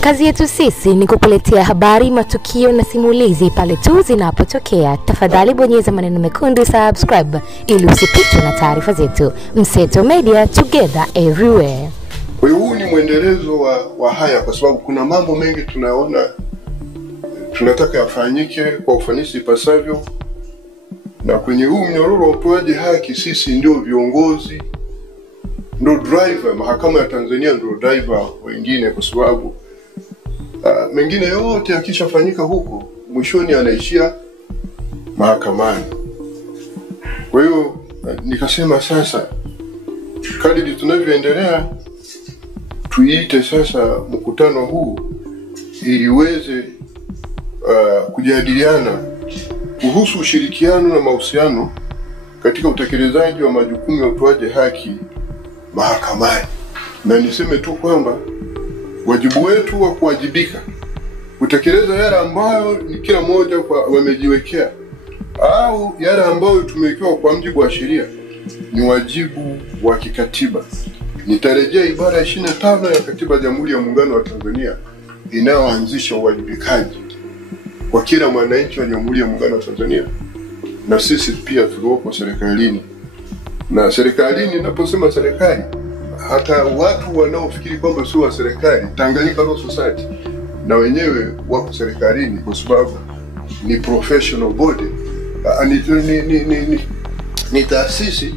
Kazi yetu sisi ni kukuletea habari, matukio na simulizi pale tu zinapotokea. Tafadhali bonyeza maneno mekundu subscribe ili usipitwe na taarifa zetu. Mseto Media, together everywhere. Kwa hiyo huu ni mwendelezo wa haya, kwa sababu kuna mambo mengi tunaona tunataka yafanyike kwa ufanisi ipasavyo, na kwenye huu mnyororo wa utoaji haki sisi ndio viongozi, ndio driver. Mahakama ya Tanzania ndio driver wengine, kwa sababu mengine yote yakishafanyika huko mwishoni anaishia mahakamani. Kwa hiyo nikasema sasa kadri tunavyoendelea tuite sasa mkutano huu ili uweze kujadiliana kuhusu ushirikiano na mahusiano katika utekelezaji wa majukumu ya utoaji haki mahakamani. Na niseme tu kwamba wajibu wetu wa kuwajibika kutekeleza yale ambayo ni kila mmoja wamejiwekea au yale ambayo tumewekewa kwa mujibu wa sheria ni wajibu wa kikatiba. Nitarejea ibara 25 ya Katiba ya Jamhuri ya Muungano wa Tanzania inayoanzisha uwajibikaji kwa kila mwananchi wa Jamhuri ya Muungano wa Tanzania, na sisi pia tulioko serikalini. Na serikalini, naposema serikali, hata watu wanaofikiri kwamba sio wa serikali, Tanganyika Law Society na wenyewe wako serikalini, kwa sababu ni professional body, ni taasisi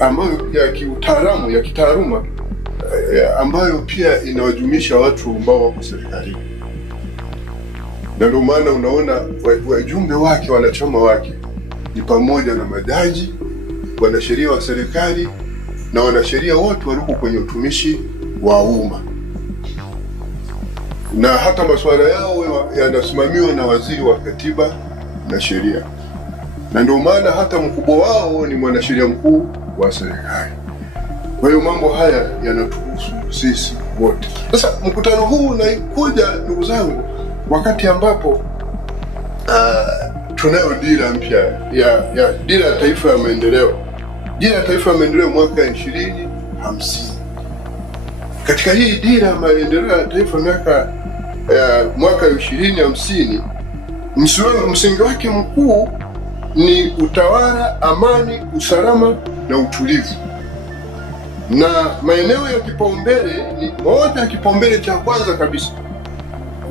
ambayo ya kiutaalamu, ya kitaaluma, ambayo pia inawajumisha watu ambao wako serikalini. Na ndio maana unaona wajumbe wake, wanachama wake ni pamoja na majaji, wanasheria wa serikali na wanasheria wote waliko kwenye utumishi wa umma, na hata masuala yao yanasimamiwa na waziri wa katiba na sheria, na ndio maana hata mkubwa wao ni mwanasheria mkuu wa serikali. Kwa hiyo mambo haya yanatuhusu sisi wote. Sasa mkutano huu unakuja, ndugu zangu, wakati ambapo tunayo dira mpya ya dira ya taifa ya maendeleo. Dira ya taifa ya maendeleo mwaka 2050. Katika hii dira ya maendeleo ya taifa mwaka 2050, msingi wake mkuu ni utawala, amani, usalama na utulivu. Na maeneo ya kipaumbele ni moja ya kipaumbele cha kwanza kabisa,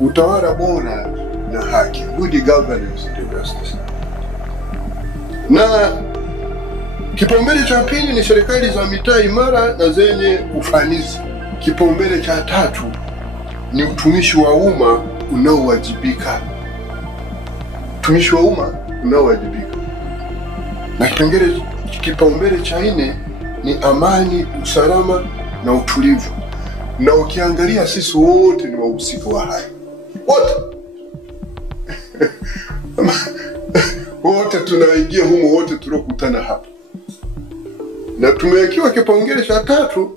utawala bora na haki, good governance and justice. Na kipaumbele cha pili ni serikali za mitaa imara na zenye ufanisi. Kipaumbele cha tatu ni utumishi wa umma unaowajibika. Utumishi wa umma unaowajibika. Na kipaumbele cha 4 ni amani, usalama na utulivu. Na ukiangalia sisi wote ni wahusika wa haya. Wote. Wote tunaingia humo, wote tulokutana hapa. Na tumewekewa kipaumbele cha 3,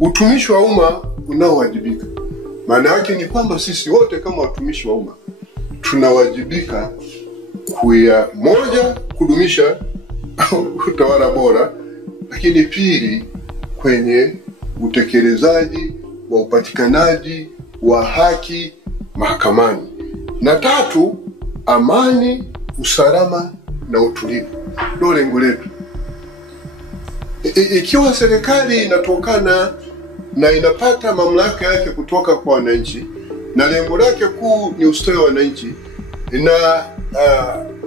utumishi wa umma unaowajibika. Maana yake ni kwamba sisi wote kama watumishi wa umma tunawajibika moja, kudumisha utawala bora, lakini pili, kwenye utekelezaji wa upatikanaji wa haki mahakamani, na 3, amani, usalama na utulivu. Ndio lengo letu. Ikiwa serikali inatokana na inapata mamlaka yake kutoka kwa wananchi, na lengo lake kuu ni ustawi wa wananchi,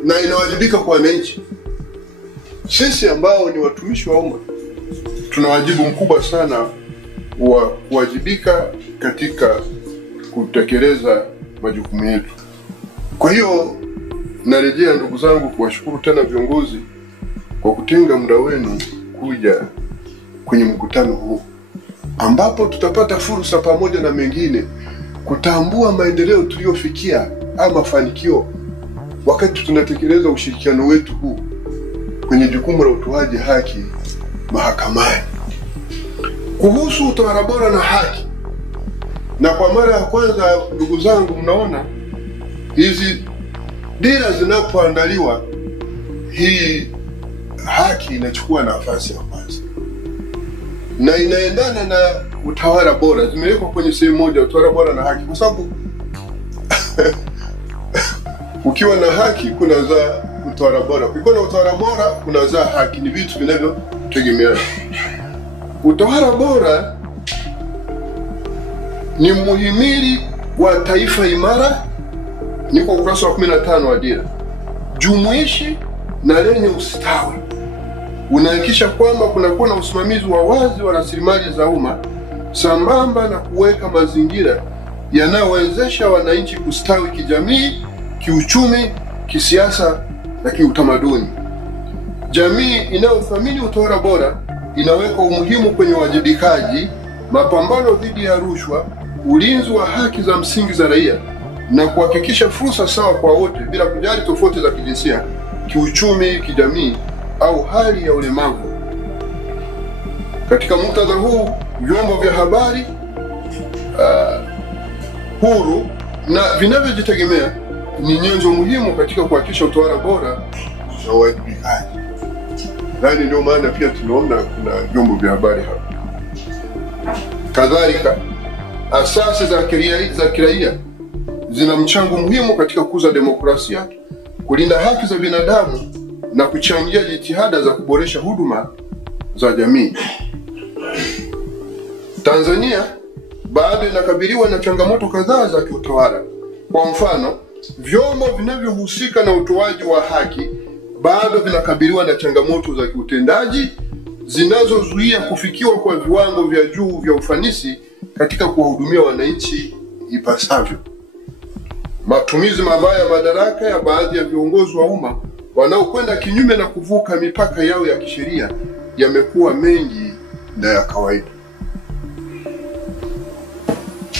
na inawajibika kwa wananchi, sisi ambao ni watumishi wa umma tuna wajibu mkubwa sana wa kuwajibika katika kutekeleza majukumu yetu. Kwa hiyo narejea, ndugu zangu, kuwashukuru tena viongozi kwa kutenga muda wenu kuja kwenye mkutano huu, ambapo tutapata fursa pamoja na mengine kutambua maendeleo tuliyofikia au mafanikio wakati tunatekeleza ushirikiano wetu huu kwenye jukumu la utoaji haki mahakamani. Kuhusu utawala bora na haki, na kwa mara ya kwanza, ndugu zangu, mnaona hizi dira zinapoandaliwa, hii haki inachukua nafasi ya kwanza, na inaendana na utawala bora zimewekwa kwenye sehemu moja, utawala bora na haki, kwa sababu ukiwa na haki kunazaa utawala bora, ukiwa na utawala bora kunazaa haki. Ni vitu vinavyotegemeana. Utawala bora ni muhimili wa taifa imara, ni kwa ukurasa wa 15 wa dira, jumuishi na lenye ustawi. Unahakikisha kwamba kunakuwa na usimamizi wa wazi wa rasilimali za umma sambamba na kuweka mazingira yanayowezesha wananchi kustawi kijamii, kiuchumi, kisiasa na kiutamaduni. Jamii inayothamini utawala bora inaweka umuhimu kwenye wajibikaji, mapambano dhidi ya rushwa, ulinzi wa haki za msingi za raia na kuhakikisha fursa sawa kwa wote bila kujali tofauti za kijinsia, kiuchumi, kijamii au hali ya ulemavu. Katika muktadha huu, vyombo vya habari huru na vinavyojitegemea ni nyenzo muhimu katika kuhakikisha utawala bora na uwajibikaji. Nani ndio maana pia tunaona kuna vyombo vya habari hapa. Kadhalika, asasi za kiraia zina mchango muhimu katika kukuza demokrasia, kulinda haki za binadamu na kuchangia jitihada za kuboresha huduma za jamii. Tanzania bado inakabiliwa na changamoto kadhaa za kiutawala. Kwa mfano, vyombo vinavyohusika na utoaji wa haki bado vinakabiliwa na changamoto za kiutendaji zinazozuia kufikiwa kwa viwango vya juu vya ufanisi katika kuwahudumia wananchi ipasavyo. Matumizi mabaya ya madaraka ya baadhi ya viongozi wa umma wanaokwenda kinyume na kuvuka mipaka yao ya kisheria yamekuwa mengi na ya kawaida.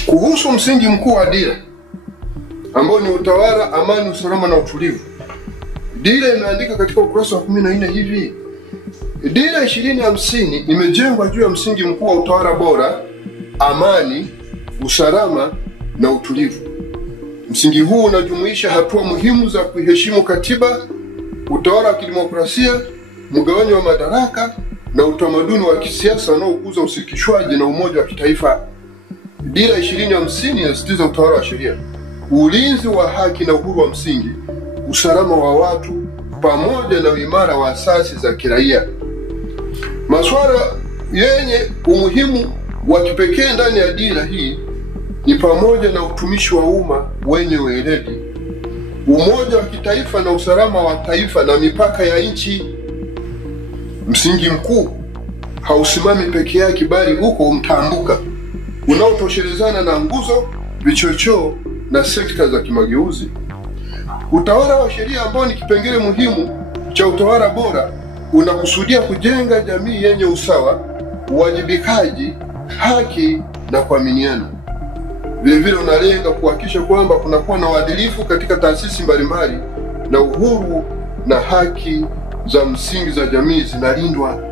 Kuhusu msingi mkuu wa dira ambao ni utawala, amani, usalama na utulivu, dira imeandika katika ukurasa wa 14 hivi: dira 2050 imejengwa juu ya msingi mkuu wa utawala bora, amani, usalama na utulivu. Msingi huu unajumuisha hatua muhimu za kuheshimu katiba, utawala wa kidemokrasia, mgawanyo wa madaraka na utamaduni wa kisiasa unaokuza ushirikishwaji na umoja wa kitaifa. Dira 2050 inasisitiza utawala wa sheria, ulinzi wa haki na uhuru wa msingi, usalama wa watu pamoja na uimara wa asasi za kiraia. Masuala yenye umuhimu wa kipekee ndani ya dira hii ni pamoja na utumishi wa umma wenye weledi, umoja wa kitaifa na usalama wa taifa na mipaka ya nchi. Msingi mkuu hausimami peke yake bali uko mtambuka unaotoshelezana na nguzo, vichocheo na sekta za kimageuzi. Utawala wa sheria ambao ni kipengele muhimu cha utawala bora unakusudia kujenga jamii yenye usawa, uwajibikaji, haki na kuaminiana. Vile vile unalenga kuhakikisha kwamba kunakuwa na uadilifu katika taasisi mbalimbali na uhuru na haki za msingi za jamii zinalindwa.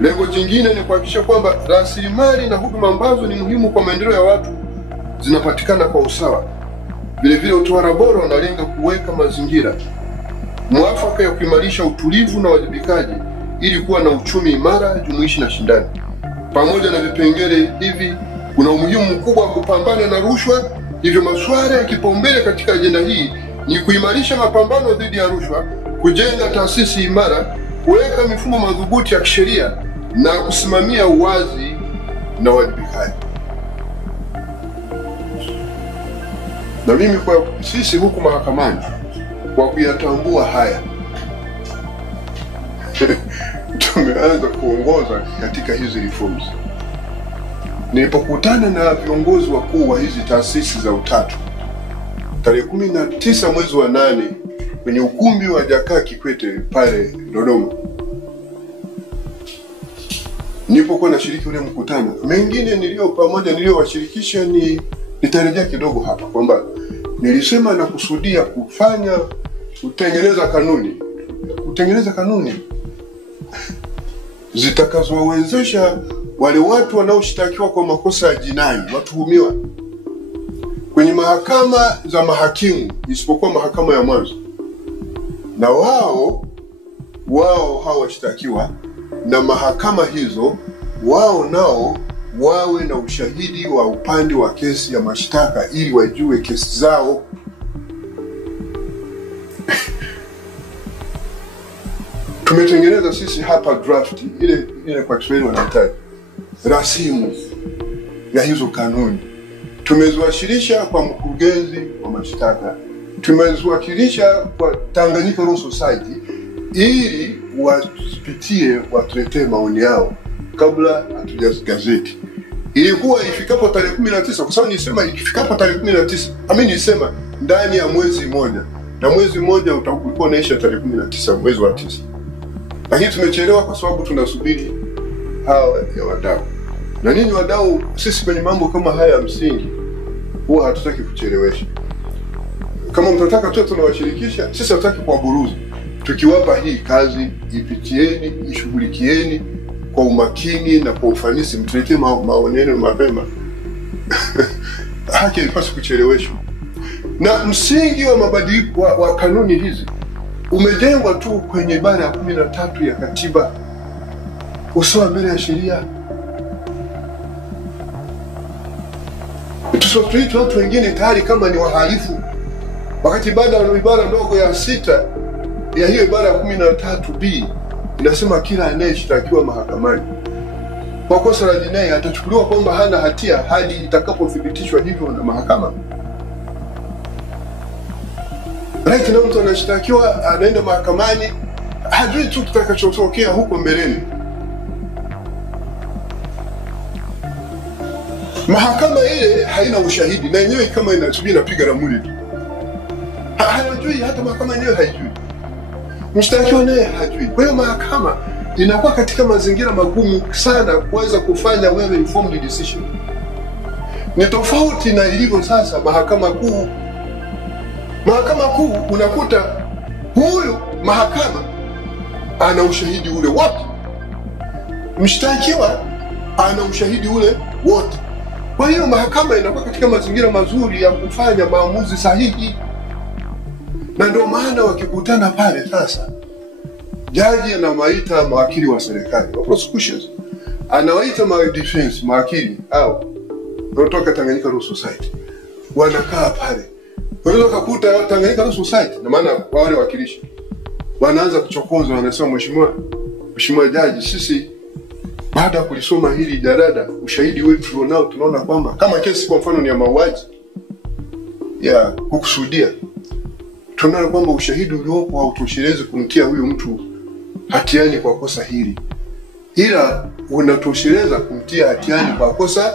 Lengo jingine ni kuhakikisha kwamba rasilimali na huduma ambazo ni muhimu kwa maendeleo ya watu zinapatikana kwa usawa. Vile vile utawala bora unalenga kuweka mazingira mwafaka ya kuimarisha utulivu na uwajibikaji ili kuwa na uchumi imara, jumuishi na shindani. Pamoja na vipengele hivi, kuna umuhimu mkubwa wa kupambana na rushwa. Hivyo masuala ya kipaumbele katika ajenda hii ni kuimarisha mapambano dhidi ya rushwa, kujenga taasisi imara, kuweka mifumo madhubuti ya kisheria na kusimamia uwazi na uwajibikaji. Na mimi kwa sisi huku mahakamani, kwa kuyatambua haya tumeanza kuongoza katika hizi reforms. Nilipokutana na viongozi wakuu wa hizi taasisi za utatu tarehe 19 mwezi wa 8 kwenye ukumbi wa Jakaya Kikwete pale Dodoma, nilipokuwa nashiriki ule mkutano, mengine niliyowashirikisha nitarejea kidogo hapa kwamba nilisema na kusudia kutengeneza kanuni zitakazowawezesha wale watu wanaoshtakiwa kwa makosa ya jinai, watuhumiwa kwenye mahakama za mahakimu isipokuwa mahakama ya mwanzo, na wao hawa washtakiwa na mahakama hizo wao nao wawe na ushahidi wa upande wa kesi ya mashtaka ili wajue kesi zao. Tumetengeneza sisi hapa draft ile kwa Kiswahili wanaita rasimu ya hizo kanuni. Tumeziwasilisha kwa mkurugenzi wa mashtaka, tumeziwakilisha kwa Tanganyika Law Society ili wasipitie, watuletee maoni yao kabla hatujazigazeti. Ilikuwa ifikapo tarehe 19, kwa sababu nisema ifikapo tarehe 19, nisema ndani ya mwezi mmoja, na mwezi mmoja utakuwa unaisha tarehe 19 mwezi wa 9. Lakini tumechelewa kwa sababu tunasubiri hawa ya wadau. Na nini wadau, sisi kwenye mambo kama haya msingi huwa hatutaki kuchelewesha. Kama mtataka tu tunawashirikisha, sisi hatutaki kuwaburuza. Tukiwapa hii kazi, ipitieni, ishughulikieni kwa umakini na kwa ufanisi, mtuletee maoni yenu mapema. Haki haipaswi kucheleweshwa. Na msingi wa mabadiliko wa kanuni hizi umejengwa tu kwenye ibara ya 13 ya katiba, usawa mbele ya sheria. Tusiwaite watu wengine tayari kama ni wahalifu, wakati ibara ndogo ya 6 ya hiyo ibara ya 13B inasema kila anayeshtakiwa mahakamani kwa kosa la jinai atachukuliwa kwamba hana hatia hadi itakapothibitishwa hivyo na mahakama. Right, na mtu anashtakiwa anaenda mahakamani, hajui tu kitakachotokea huko mbeleni. Mahakama ile haina ushahidi, na yenyewe kama inasubiri napiga ramli tu. Hajui, hata mahakama yenyewe haijui. Mshtakiwa naye hajui. Kwa hiyo mahakama inakuwa katika mazingira magumu sana kuweza kufanya wewe informed decision. Ni tofauti na ilivyo sasa mahakama kuu. Mahakama kuu unakuta huyu mahakama ana ushahidi ule wote, mshtakiwa ana ushahidi ule wote. Kwa hiyo mahakama inakuwa katika mazingira mazuri ya kufanya maamuzi sahihi. Na ndio maana wakikutana pale sasa, jaji anawaita mawakili wa serikali, wa prosecutions, anawaita defense mawakili au kutoka Tanganyika Law Society, wanakaa pale. Unaweza kukuta Tanganyika Law Society, na maana wale wakilishi wanaanza kuchokoza, wanasema mheshimiwa jaji, sisi baada ya kulisoma hili jarada, ushahidi wetu tunao, tunaona kwamba kama kesi kwa mfano ni ya mauaji ya kukusudia, tunaona kwamba ushahidi uliopo hautoshelezi kumtia huyu mtu hatiani kwa kosa hili, ila unatosheleza kumtia hatiani kwa kosa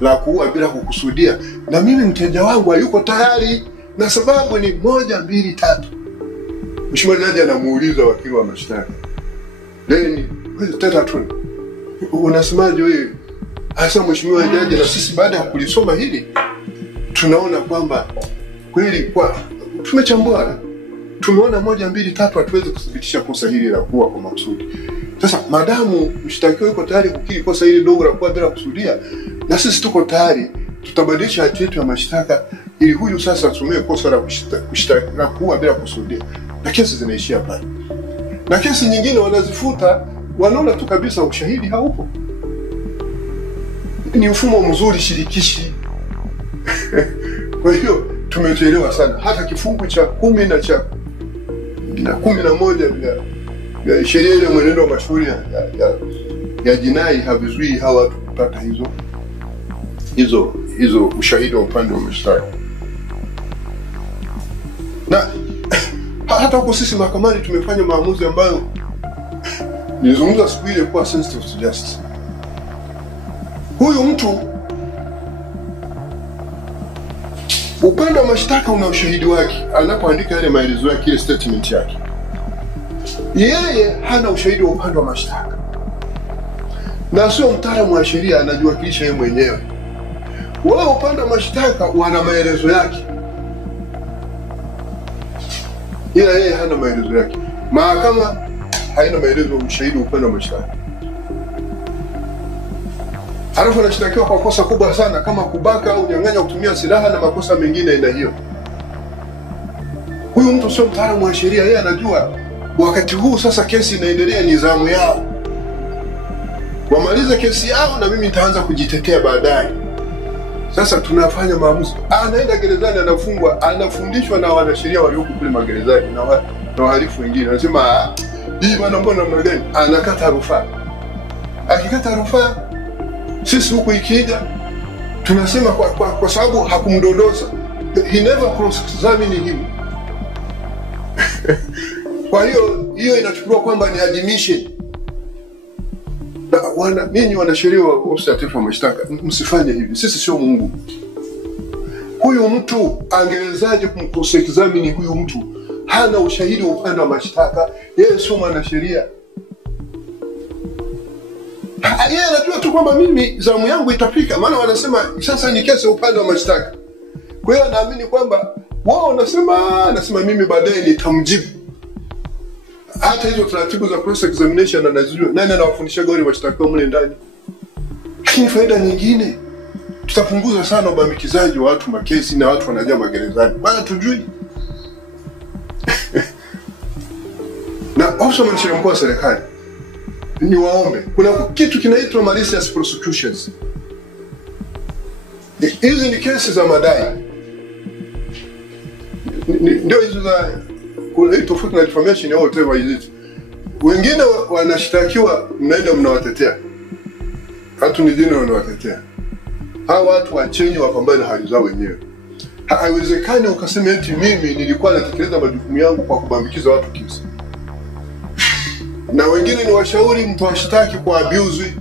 la kuua bila kukusudia, na mimi mteja wangu hayuko tayari na sababu ni 1, 2, 3. Mheshimiwa jaji anamuuliza wakili wa mashtaka, "Leni, wewe teta tu. Unasemaje wewe?" Hasa mheshimiwa jaji, na sisi baada ya kulisoma hili tunaona kwamba kweli kwa tumechambua, tumeona 1, 2, 3 hatuwezi kuthibitisha kosa hili la kuua kwa makusudi. Sasa madamu mshtakiwa yuko tayari kukiri kosa hili dogo la kuua bila kusudia, na sisi tuko tayari, tutabadilisha hati yetu ya mashtaka ili huyu sasa atumie kosa la kuua bila kusudia, na kesi zinaishia pale. Na kesi nyingine wanazifuta, wanaona tu kabisa ushahidi haupo. Ni mfumo mzuri shirikishi. Kwa hiyo tumechelewa sana. Hata kifungu cha 10 na cha 11 ya sheria ile mwenendo wa mashauri ya jinai havizuii hawa watu kupata hizo ushahidi wa upande wa mashtaka. Na hata huko sisi mahakamani tumefanya maamuzi ambayo nilizungumza siku ile kwa sensitive to justice. Huyu mtu upande wa mashtaka una ushahidi wake, anapoandika ile maelezo yake, ile statement yake, yeye hana ushahidi wa upande wa mashtaka, na sio mtaalamu wa sheria, anajiwakilisha yeye mwenyewe. Wao upande wa mashtaka wana maelezo yake, ila yeye hana maelezo yake. Mahakama haina maelezo ya ushahidi wa upande wa mashtaka. Alafu anashtakiwa kwa kosa kubwa sana kama kubaka au unyang'anya kutumia silaha na makosa mengine aina hiyo. Huyu mtu sio mtaalamu wa sheria, yeye anajua wakati huu sasa kesi inaendelea, ni zamu yao wamalize kesi yao na mimi nitaanza kujitetea baadaye. Sasa tunafanya maamuzi. Anaenda gerezani, anafungwa, anafundishwa na wanasheria walioko kule magerezani na wahalifu wengine. Anasema hii bwana mbona namna gani? Anakata rufaa. Akikata rufaa, sisi huku ikija tunasema kwa sababu hakumdondosa. He never cross-examined him. Kwa hiyo inachukuliwa kwamba ni admission. Ninyi wanasheria wa ofisi ya taifa ya mashtaka, msifanye hivi. Sisi sio Mungu. Huyu mtu angewezaje kumcross-examine huyu mtu? Hana ushahidi wa upande wa mashtaka. Yeye sio mwanasheria. Yeye anajua tu kwamba mimi zamu yangu itafika. Maana wanasema sasa ni kesi upande wa mashtaka. Kwa hiyo naamini kwamba wao wanasema mimi baadaye nitamjibu. Hata hizo taratibu za cross examination anazijua. Nani anawafundisha gani washtakiwa mle ndani? Lakini faida nyingine, tutapunguza sana ubambikizaji wa watu makesi na watu wanajaa magerezani. Bwana tujui. Na ofisa mwanasheria mkuu wa serikali, ni waombe, kuna kitu kinaitwa malicious prosecutions. Hizi ni kesi za madai. Ndio hizo za kuna hii tofauti na defamation au whatever is it. Wengine wanashtakiwa, mnaenda mnawatetea. Hatu ni dini wanawatetea. Hawa watu wacheni wapambane na hali zao wenyewe. Haiwezekani ukasema eti mimi nilikuwa natekeleza majukumu yangu kwa kubambikiza watu kesi. Na wengine ni washauri mtu washtaki kwa abuse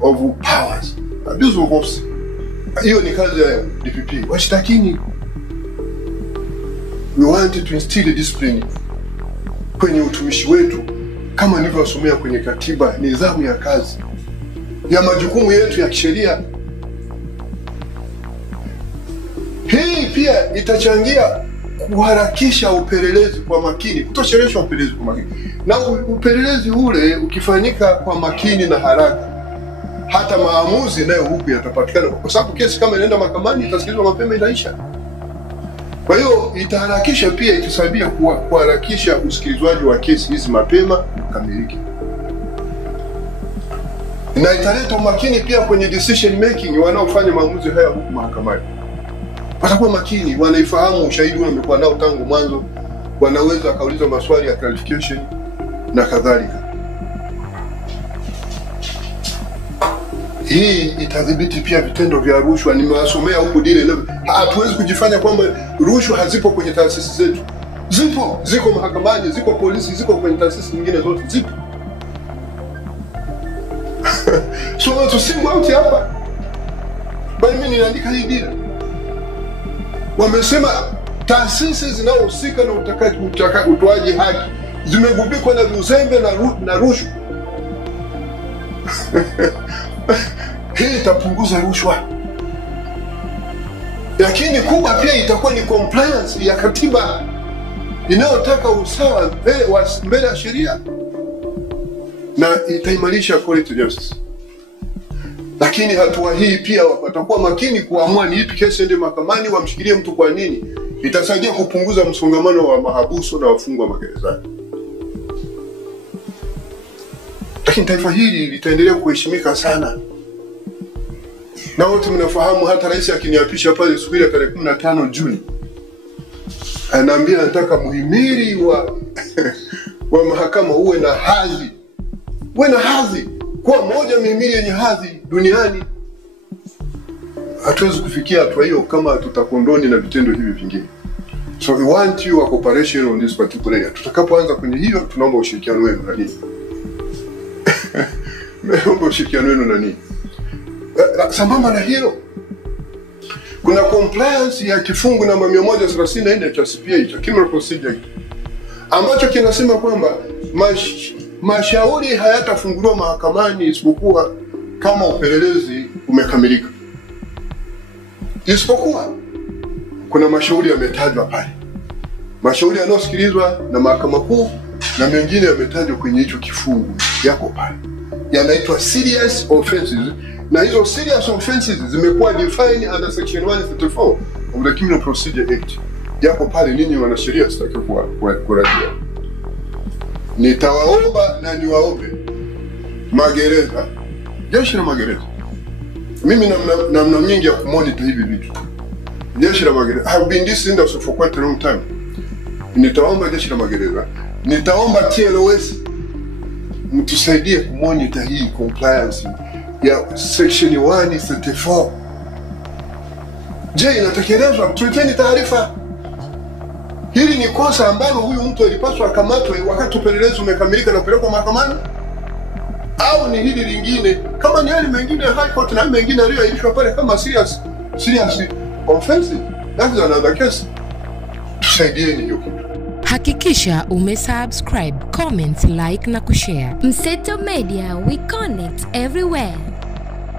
of powers. Abuse of office. Hiyo ni kazi ya DPP. Washtakini. We want to instill discipline kwenye utumishi wetu, kama nilivyosomea kwenye katiba, nidhamu ya kazi ya majukumu yetu ya kisheria. Hii pia itachangia kuharakisha upelelezi kwa makini, kutoshelesha upelelezi kwa makini. Na upelelezi ule ukifanyika kwa makini na haraka, hata maamuzi nayo huku yatapatikana, kwa sababu kesi kama inaenda mahakamani itasikilizwa mapema, itaisha. Kwa hiyo itaharakisha pia, itasaidia kuharakisha usikilizwaji wa kesi hizi mapema kamiliki. Na italeta umakini pia kwenye decision making wanaofanya maamuzi haya huku mahakamani. Watakuwa makini, wanaifahamu ushahidi ule umekuwa nao tangu mwanzo, wanaweza kauliza maswali ya clarification na kadhalika. Hii itadhibiti pia vitendo vya rushwa. Nimewasomea huku dile leo. Hatuwezi kujifanya kwamba rushwa hazipo kwenye taasisi zetu. Zipo, ziko mahakamani, ziko polisi, ziko kwenye taasisi nyingine zote, zipo. So tusingle out hapa. Bali mimi ninaandika hii dile. Wamesema taasisi zinazohusika na utoaji haki zimegubikwa na uzembe na rushwa. Hii itapunguza rushwa. Lakini kubwa pia itakuwa ni compliance ya katiba inayotaka usawa mbele ya sheria, na itaimarisha quality justice. Lakini hatua hii pia watakuwa makini kuamua ni ipi kesi ende mahakamani, wamshikilie mtu kwa nini. Itasaidia kupunguza msongamano wa mahabusu na wafungwa magerezani. Lakini taifa hili litaendelea kuheshimika sana. Na wote mnafahamu, hata rais akiniapisha pale siku ile tarehe 15 Juni, anaambia nataka muhimili wa mahakama uwe na hadhi. Uwe na hadhi. Kwa moja mihimili yenye hadhi duniani. Hatuwezi kufikia hatua hiyo kama tutakondoni na vitendo hivi vingine. So we want your cooperation on this particular area. Tutakapoanza kwenye hiyo, tunaomba ushirikiano wenu na nini. Naomba ushirikiano wenu na nini. Sambamba na hilo, kuna compliance ya kifungu namba 134 cha CPA, cha Criminal Procedure, ambacho kinasema kwamba mashauri hayatafunguliwa mahakamani isipokuwa kama upelelezi umekamilika. Isipokuwa kuna mashauri yametajwa pale. Mashauri yanayosikilizwa na mahakama kuu na mengine yametajwa kwenye hicho kifungu yako pale. Yanaitwa serious offenses. Na hizo serious offenses zimekuwa defined under section 134 of the Criminal Procedure Act. Yako pale, ninyi wanasheria sitaki kurejea. Nitawaomba na niwaombe magereza jeshi la magereza. Mimi namna nyingi ya kumonitor hivi vitu. Jeshi la magereza, I have been this industry for quite a long time. Nitaomba jeshi la magereza, nitaomba TLS mtusaidie kumonitor hii compliance ya section 134. Je, inatekelezwa? Tuleteni taarifa. Hili ni kosa ambalo huyu mtu alipaswa akamatwe wakati upelelezi umekamilika na kupelekwa mahakamani, au ni hili lingine? Kama ni yale mengine high court na mengine aliyoishwa pale kama serious offense, that is another case. Tusaidieni hiyo kitu. Hakikisha umesubscribe, comment, like na kushare. Mseto Media, we connect everywhere.